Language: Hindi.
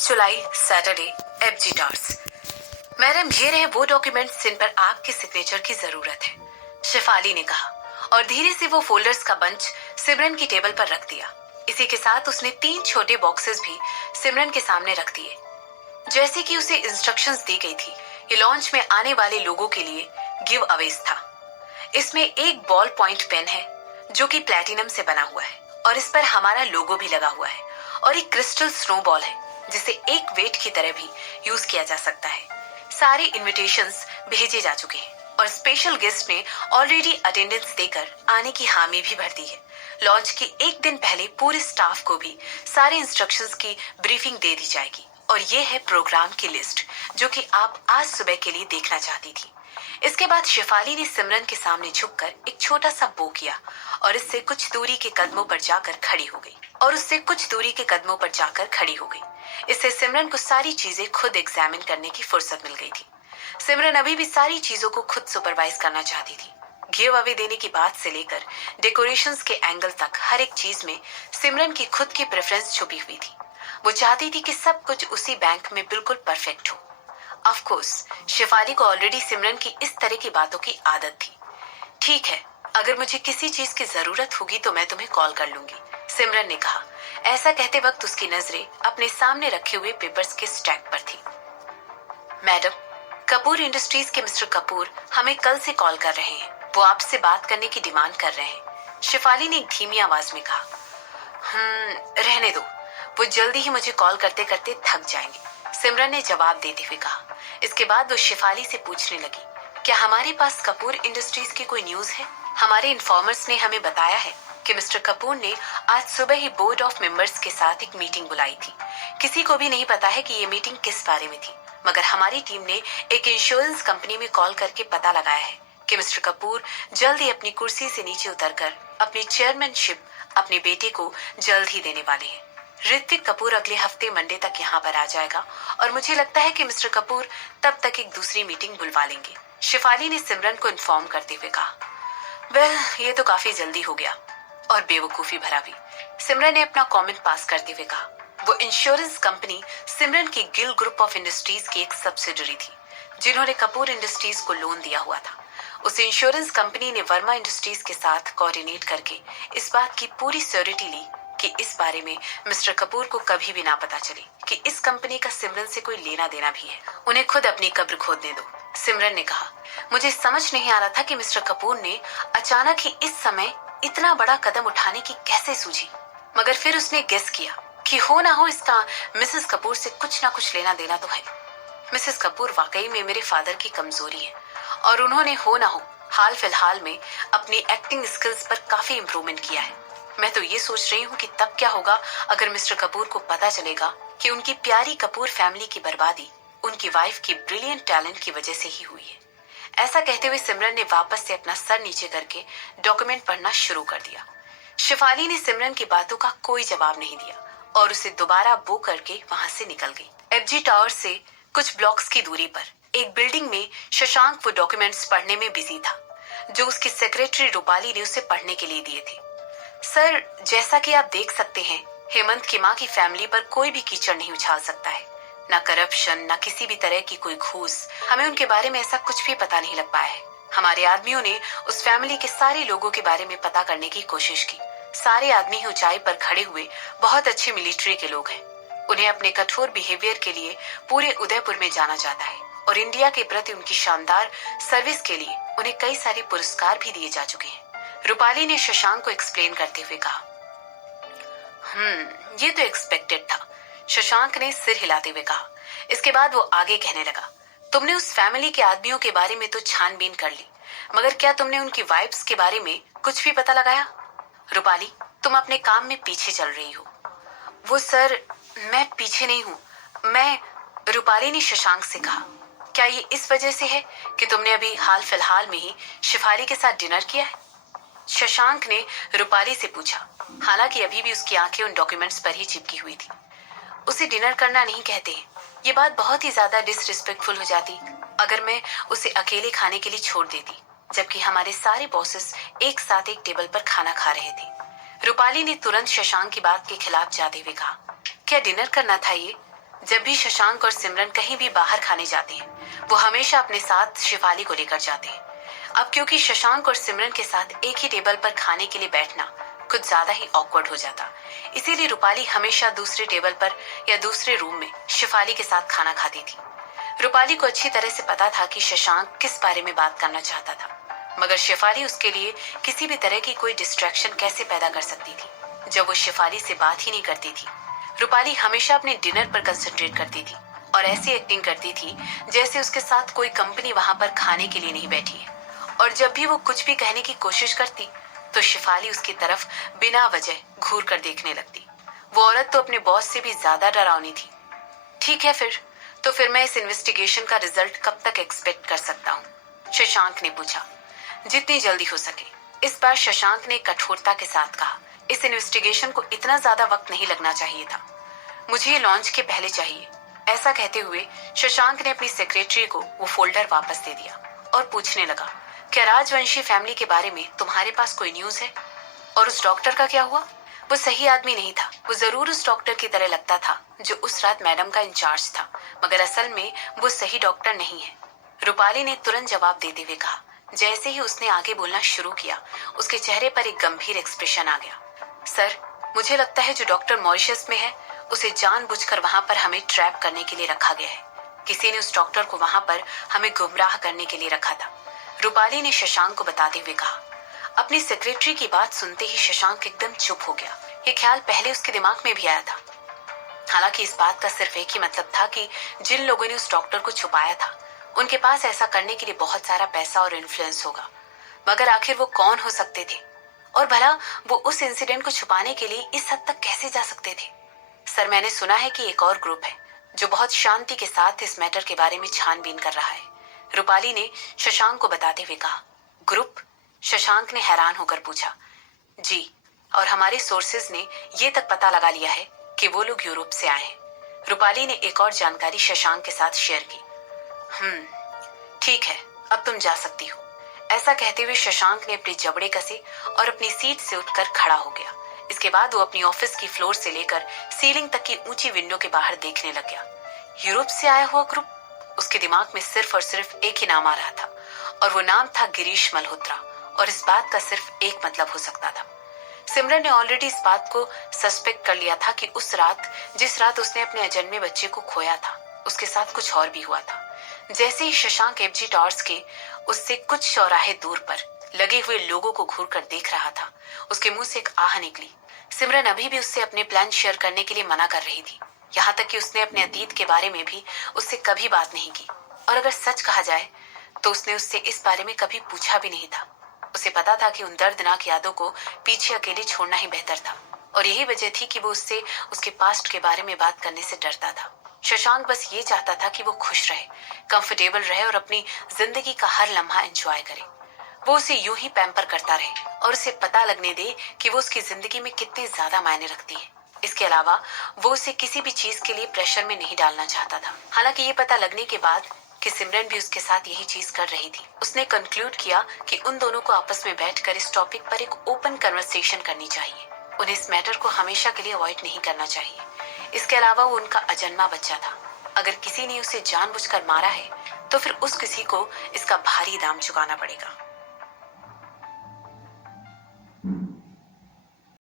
जुलाई सैटरडे, एफजी टावर्स। मैडम, ये रहे वो डॉक्यूमेंट्स जिन पर आपके सिग्नेचर की जरूरत है, शेफाली ने कहा और धीरे से वो फोल्डर्स का बंच सिमरन की टेबल पर रख दिया। इसी के साथ उसने 3 छोटे बॉक्सेस भी सिमरन के सामने रख दिए। जैसे कि उसे इंस्ट्रक्शंस दी गई थी, ये लॉन्च में आने वाले लोगों के लिए गिव अवेज था। इसमें एक बॉल पॉइंट पेन है जो कि प्लैटिनम से बना हुआ है और इस पर हमारा लोगो भी लगा हुआ है, और एक क्रिस्टल स्नोबॉल है जिसे एक वेट की तरह भी यूज किया जा सकता है। सारे इनविटेशंस भेजे जा चुके हैं और स्पेशल गेस्ट ने ऑलरेडी अटेंडेंस देकर आने की हामी भी भर दी है। लॉन्च के एक दिन पहले पूरे स्टाफ को भी सारे इंस्ट्रक्शंस की ब्रीफिंग दे दी जाएगी। और ये है प्रोग्राम की लिस्ट जो कि आप आज सुबह के लिए देखना चाहती थी। इसके बाद शेफाली ने सिमरन के सामने झुककर एक छोटा सा बो किया और इससे कुछ दूरी के कदमों पर जाकर खड़ी हो गई। इससे सिमरन को सारी चीजें खुद एग्जामिन करने की फुर्सत मिल गई थी। सिमरन अभी भी सारी चीजों को खुद सुपरवाइज करना चाहती थी। गिव अवे देने की बात से लेकर डेकोरेशंस के एंगल तक हर एक चीज में सिमरन की खुद की प्रेफरेंस छुपी हुई थी। वो चाहती थी कि सब कुछ उसी बैंक में बिल्कुल परफेक्ट हो। ऑफ कोर्स शेफाली को ऑलरेडी सिमरन की इस तरह की बातों की आदत थी। ठीक है, अगर मुझे किसी चीज की जरूरत होगी तो मैं तुम्हें कॉल कर लूंगी, सिमरन ने कहा। ऐसा कहते वक्त उसकी नजरें अपने सामने रखे हुए पेपर्स के स्टैक पर थी। मैडम, कपूर इंडस्ट्रीज के मिस्टर कपूर हमें कल से कॉल कर रहे हैं। वो आपसे बात करने की डिमांड कर रहे हैं, शेफाली ने एक धीमी आवाज में कहा। रहने दो, वो जल्दी ही मुझे कॉल करते करते थक जाएंगे, सिमरन ने जवाब देते हुए कहा। इसके बाद वो शेफाली से पूछने लगी, क्या हमारे पास कपूर इंडस्ट्रीज की कोई न्यूज है? हमारे इन्फॉर्मर्स ने हमें बताया है कि मिस्टर कपूर ने आज सुबह ही बोर्ड ऑफ मेंबर्स के साथ एक मीटिंग बुलाई थी। किसी को भी नहीं पता है कि ये मीटिंग किस बारे में थी, मगर हमारी टीम ने एक इंश्योरेंस कंपनी में कॉल करके पता लगाया है कि मिस्टर कपूर जल्द ही अपनी कुर्सी से नीचे उतरकर अपनी चेयरमैनशिप अपने बेटे को जल्द ही देने वाले हैं। ऋत्विक कपूर अगले हफ्ते मंडे तक यहाँ पर आ जाएगा और मुझे लगता है कि मिस्टर कपूर तब तक एक दूसरी मीटिंग बुलवा लेंगे, शेफाली ने सिमरन को इन्फॉर्म करते हुए कहा। वेल, ये तो काफी जल्दी हो गया और बेवकूफी भरा भी, सिमरन ने अपना कमेंट पास करते हुए कहा। वो इंश्योरेंस कंपनी सिमरन की गिल ग्रुप ऑफ इंडस्ट्रीज की एक सब्सिडरी थी जिन्होंने कपूर इंडस्ट्रीज को लोन दिया हुआ था। उस इंश्योरेंस कंपनी ने वर्मा इंडस्ट्रीज के साथ कोऑर्डिनेट करके इस बात की पूरी श्योरिटी ली कि इस बारे में मिस्टर कपूर को कभी भी ना पता चले कि इस कंपनी का सिमरन से कोई लेना देना भी है। उन्हें खुद अपनी कब्र खोदने दो, सिमरन ने कहा। मुझे समझ नहीं आ रहा था कि मिस्टर कपूर ने अचानक ही इस समय इतना बड़ा कदम उठाने की कैसे सूझी, मगर फिर उसने गेस किया कि हो ना हो इसका मिसेस कपूर से कुछ ना कुछ लेना देना तो है। मिसेस कपूर वाकई में मेरे फादर की कमजोरी है और उन्होंने हो ना हो हाल फिलहाल में अपनी एक्टिंग स्किल्स पर काफी इम्प्रूवमेंट किया है। मैं तो ये सोच रही हूँ कि तब क्या होगा अगर मिस्टर कपूर को पता चलेगा कि उनकी प्यारी कपूर फैमिली की बर्बादी उनकी वाइफ की ब्रिलियंट टैलेंट की वजह से ही हुई है। ऐसा कहते हुए सिमरन ने वापस से अपना सर नीचे करके डॉक्यूमेंट पढ़ना शुरू कर दिया। शेफाली ने सिमरन की बातों का कोई जवाब नहीं दिया और उसे दोबारा बो करके वहां से निकल गई। एफजी टावर से कुछ ब्लॉक्स की दूरी पर एक बिल्डिंग में शशांक वो डॉक्यूमेंट्स पढ़ने में बिजी था जो उसकी सेक्रेटरी रूपाली ने उसे पढ़ने के लिए दिए थे। सर, जैसा कि आप देख सकते हैं, हेमंत की माँ की फैमिली पर कोई भी कीचड़ नहीं उछाल सकता है, ना करप्शन, ना किसी भी तरह की कोई घूस। हमें उनके बारे में ऐसा कुछ भी पता नहीं लग पाया है। हमारे आदमियों ने उस फैमिली के सारे लोगों के बारे में पता करने की कोशिश की। सारे आदमी ऊंचाई पर खड़े हुए बहुत अच्छे मिलिट्री के लोग हैं। उन्हें अपने कठोर बिहेवियर के लिए पूरे उदयपुर में जाना जाता है और इंडिया के प्रति उनकी शानदार सर्विस के लिए उन्हें कई सारे पुरस्कार भी दिए जा चुके हैं, रूपाली ने शशांक को एक्सप्लेन करते हुए कहा। ये तो एक्सपेक्टेड था, शशांक ने सिर हिलाते हुए कहा। इसके बाद वो आगे कहने लगा, तुमने उस फैमिली के आदमियों के बारे में तो छानबीन कर ली, मगर क्या तुमने उनकी वाइफ्स के बारे में कुछ भी पता लगाया? रूपाली, तुम अपने काम में पीछे चल रही हो। वो सर, मैं पीछे नहीं हूँ, मैं, रूपाली ने शशांक से कहा। क्या ये इस वजह से है कि तुमने अभी हाल फिलहाल में ही शेफाली के साथ डिनर किया है? शशांक ने रूपाली से पूछा, हालांकि अभी भी उसकी आंखें उन डॉक्यूमेंट्स पर ही चिपकी हुई थी। उसे डिनर करना नहीं कहते, ये बात बहुत ही ज्यादा डिसरिस्पेक्टफुल हो जाती अगर मैं उसे अकेले खाने के लिए छोड़ देती, जबकि हमारे सारे बॉसेस एक साथ एक टेबल पर खाना खा रहे थे। रूपाली ने तुरंत शशांक की बात के खिलाफ जाते हुए कहा, क्या डिनर करना था ये? जब भी शशांक और सिमरन कहीं भी बाहर खाने जाते हैं, वो हमेशा अपने साथ शिफाली को लेकर जाते हैं। अब क्योंकि शशांक और सिमरन के साथ एक ही टेबल पर खाने के लिए बैठना कुछ ज्यादा ही ऑकवर्ड हो जाता, इसीलिए रूपाली हमेशा दूसरे टेबल पर या दूसरे रूम में शिफाली के साथ खाना खाती थी। रूपाली को अच्छी तरह से पता था कि शशांक किस बारे में बात करना चाहता था, मगर शिफाली उसके लिए किसी भी तरह की कोई डिस्ट्रैक्शन कैसे पैदा कर सकती थी जब वो शिफाली से बात ही नहीं करती थी। रूपाली हमेशा अपने डिनर पर कंसंट्रेट करती थी और ऐसी एक्टिंग करती थी जैसे उसके साथ कोई कंपनी वहां पर खाने के लिए नहीं बैठी है। और जब भी वो कुछ भी कहने की कोशिश करती तो शिफाली उसकी तरफ बिना वजह घूर कर देखने लगती। वो औरत तो अपने बॉस से भी ज्यादा डरावनी थी। ठीक है तो फिर मैं इस इन्वेस्टिगेशन का रिजल्ट कब तक एक्सपेक्ट कर सकता हूँ? शशांक ने पूछा। जितनी जल्दी हो सके। इस बार शशांक ने कठोरता के साथ कहा। इस इन्वेस्टिगेशन को इतना ज्यादा वक्त नहीं लगना चाहिए था, मुझे ये लॉन्च के पहले चाहिए। ऐसा कहते हुए शशांक ने अपनी सेक्रेटरी को वो फोल्डर वापस दे दिया और पूछने लगा, क्या राजवंशी फैमिली के बारे में तुम्हारे पास कोई न्यूज है? और उस डॉक्टर का क्या हुआ? वो सही आदमी नहीं था। वो जरूर उस डॉक्टर की तरह लगता था जो उस रात मैडम का इंचार्ज था, मगर असल में वो सही डॉक्टर नहीं है। रूपाली ने तुरंत जवाब देते हुए कहा। जैसे ही उसने आगे बोलना शुरू किया, उसके चेहरे पर एक गंभीर एक्सप्रेशन आ गया। सर, मुझे लगता है जो डॉक्टर मॉरिशस में है उसे जानबूझकर वहां पर हमें ट्रैप करने के लिए रखा गया है। किसी ने उस डॉक्टर को वहां पर हमें गुमराह करने के लिए रखा था, रूपाली ने शशांक को बताते हुए कहा। अपनी सेक्रेटरी की बात सुनते ही शशांक एकदम चुप हो गया। ये ख्याल पहले उसके दिमाग में भी आया था। हालांकि इस बात का सिर्फ एक ही मतलब था कि जिन लोगों ने उस डॉक्टर को छुपाया था उनके पास ऐसा करने के लिए बहुत सारा पैसा और इन्फ्लुएंस होगा, मगर आखिर वो कौन हो सकते थे? और भला वो उस इंसिडेंट को छुपाने के लिए इस हद तक कैसे जा सकते थे? सर, मैंने सुना है कि एक और ग्रुप है जो बहुत शांति के साथ इस मैटर के बारे में छानबीन कर रहा है, रूपाली ने शशांक को बताते हुए कहा। ग्रुप? शशांक ने हैरान होकर पूछा। जी, और हमारे सोर्सेज ने ये तक पता लगा लिया है कि वो लोग यूरोप से आए हैं, रूपाली ने एक और जानकारी शशांक के साथ शेयर की। ठीक है, अब तुम जा सकती हो। ऐसा कहते हुए शशांक ने अपने जबड़े कसे और अपनी सीट से उठकर खड़ा हो गया। इसके बाद वो अपनी ऑफिस की फ्लोर से लेकर सीलिंग तक की ऊंची विंडो के बाहर देखने लग गया। यूरोप से आया हुआ ग्रुप? उसके दिमाग में सिर्फ और सिर्फ एक ही नाम आ रहा था, और वो नाम था गिरीश मल्होत्रा। और इस बात का सिर्फ एक मतलब हो सकता था। सिमरन ने ऑलरेडी इस बात को सस्पेक्ट कर लिया था कि उस रात, जिस रात उसने अपने अजन्मे बच्चे को खोया था, उसके साथ कुछ और भी हुआ था। जैसे ही शशांक एफजी टावर्स के उससे कुछ चौराहे दूर पर लगे हुए लोगों को घूर कर देख रहा था, उसके मुंह से एक आह निकली। सिमरन अभी भी उससे अपने प्लान शेयर करने के लिए मना कर रही थी। यहाँ तक कि उसने अपने अतीत के बारे में भी उससे कभी बात नहीं की, और अगर सच कहा जाए तो उसने उससे इस बारे में कभी पूछा भी नहीं था। उसे पता था कि उन दर्दनाक यादों को पीछे अकेले छोड़ना ही बेहतर था, और यही वजह थी कि वो उससे उसके पास्ट के बारे में बात करने से डरता था। शशांक बस ये चाहता था कि वो खुश रहे, कंफर्टेबल रहे और अपनी जिंदगी का हर लम्हा एंजॉय करे। वो उसे यूं ही पैम्पर करता रहे और उसे पता लगने दे कि वो उसकी जिंदगी में कितने ज्यादा मायने रखती है। इसके अलावा वो उसे किसी भी चीज के लिए प्रेशर में नहीं डालना चाहता था। हालांकि ये पता लगने के बाद कि सिमरन भी उसके साथ यही चीज कर रही थी, उसने कंक्लूड किया कि उन दोनों को आपस में बैठकर इस टॉपिक पर एक ओपन कन्वर्सेशन करनी चाहिए। उन्हें इस मैटर को हमेशा के लिए अवॉइड नहीं करना चाहिए। इसके अलावा वो उनका अजन्मा बच्चा था। अगर किसी ने उसे जानबूझकर मारा है तो फिर उस किसी को इसका भारी दाम चुकाना पड़ेगा।